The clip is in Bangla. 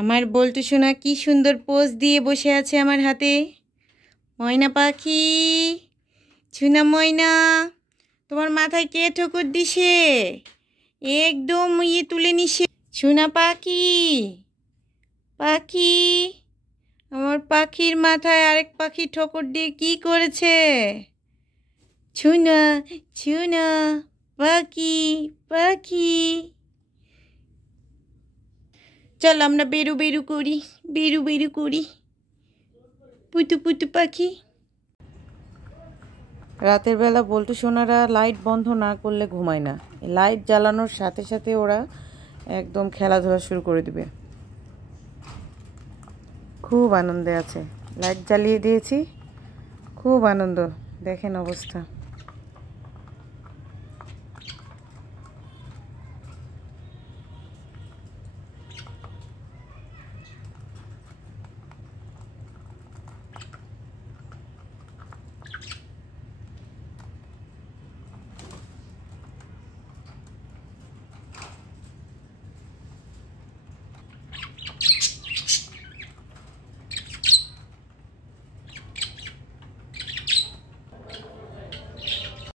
আমার বল্টু সোনা কি সুন্দর পোজ দিয়ে বসে আছে আমার হাতে। ময়না পাখি, চুনা ময়না, তোমার মাথায় কে ঠোকর দিছে? একদম তুলে নিছে। চুনা পাখি, পাখি, আমার পাখির মাথায় আরেক পাখি ঠোকর দিয়ে কি করেছে? চুনা, চুনা, পাখি, পাখি। চল আমরা বেরু বেরু করি, বেরু বেরু করি। পুতু পুতু পাখি। রাতের বেলা বল্টু সোনারা লাইট বন্ধ না করলে ঘুমায় না। লাইট জ্বালানোর সাথে সাথে ওরা একদম খেলাধুলা শুরু করে দিবে। খুব আনন্দে আছে, লাইট জ্বালিয়ে দিয়েছি, খুব আনন্দ। দেখেন অবস্থা।